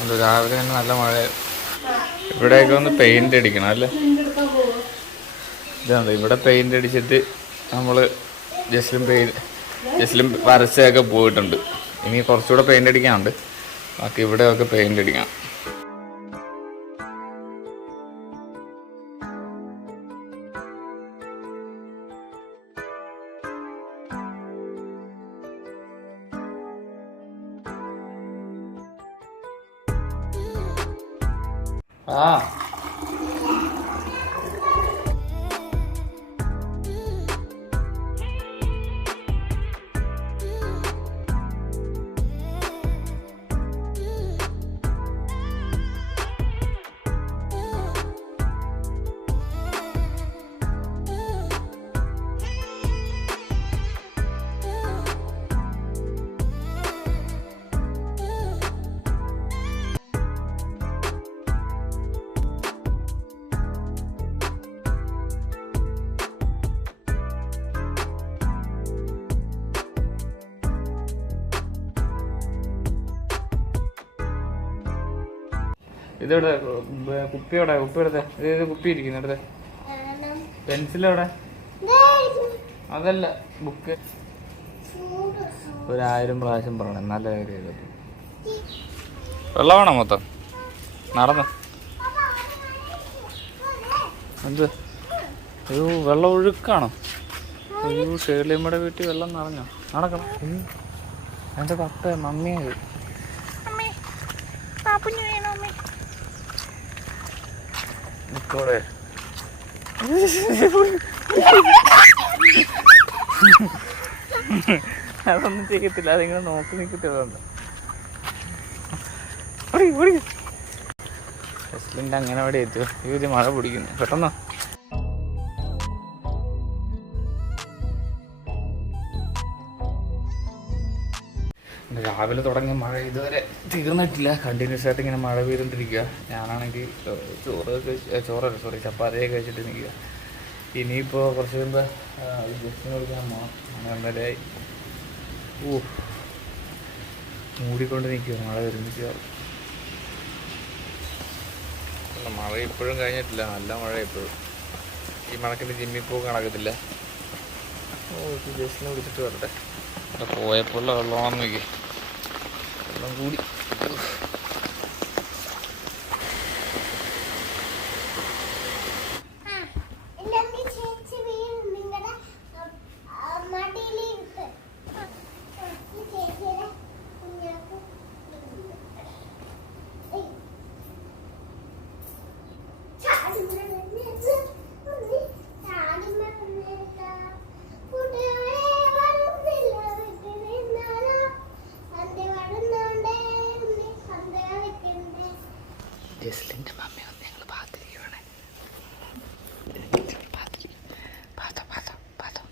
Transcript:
അത് രാവിലെ തന്നെ നല്ല മഴ. ഇവിടെയൊക്കെ ഒന്ന് പെയിന്റ് അടിക്കണം അല്ലേ? ഇതാണ് ഇവിടെ പെയിന്റ് അടിച്ചിട്ട് നമ്മൾ ജസ്റ്റിലും വരച്ചൊക്കെ പോയിട്ടുണ്ട്. ഇനി കുറച്ചുകൂടെ പെയിന്റ് അടിക്കാനുണ്ട്. ബാക്കി ഇവിടെയൊക്കെ പെയിന്റ് അടിക്കണം. ആ ഇതെവിടെ കുപ്പിയോടെ എടുത്തേ? ഇത് കുപ്പി ഇരിക്കുന്നു എടുത്തേ. പെൻസിലെവിടെ? അതല്ല ബുക്ക്. 1000 പ്രാവശ്യം പറയണം നല്ല കാര്യം. വെള്ളമാണോ മൊത്തം? നടന്നു എന്ത്? അയ്യോ വെള്ളം ഒഴുക്കാണോ? അയ്യോ ഷേർലിയമ്മയുടെ വീട്ടിൽ വെള്ളം നിറഞ്ഞോ? നടക്കണം. എൻ്റെ പപ്പ മമ്മിയത് നിക്കോടെ. അതൊന്നും ചെയ്യത്തില്ല, അതിങ്ങനെ നോക്കി നിൽക്കത്തില്ല. ജസ്ലിൻ്റെ അങ്ങനെ അവിടെ എത്തുക. ഇത് മഴ പിടിക്കുന്നു പെട്ടെന്ന്. രാവിലെ തുടങ്ങിയ മഴ ഇതുവരെ തീർന്നിട്ടില്ല. കണ്ടിന്യൂസ് ആയിട്ട് ഇങ്ങനെ മഴ പെയ്തുകൊണ്ടിരിക്കുക. ഞാനാണെങ്കിൽ ചപ്പാത്തിയൊക്കെ കഴിച്ചിട്ട് നിൽക്കുക. ഇനിയിപ്പോൾ കുറച്ച് കഴിയുമ്പോൾ ജസ്റ്റിന് വിളിക്കാൻ പോകണം. അങ്ങനെ മൂടിക്കൊണ്ട് നിൽക്കുക. മഴ വരുന്നില്ല. മഴ ഇപ്പോഴും കഴിഞ്ഞിട്ടില്ല. നല്ല മഴ ഇപ്പോഴും. ഈ മഴക്കിൻ്റെ ജിമ്മിൽ പോക്ക് നടക്കത്തില്ല. ജസ്റ്റിനെ വിളിച്ചിട്ട് വരട്ടെ. അവിടെ പോയപ്പോൾ വെള്ളമാണെന്ന് നോക്കി. വെള്ളം കൂടി. ജസ്ലിൻ്റെ മമ്മി ഒന്ന് ഞങ്ങൾ പാത്തിരിക്കുവാണേ. പാത്തോ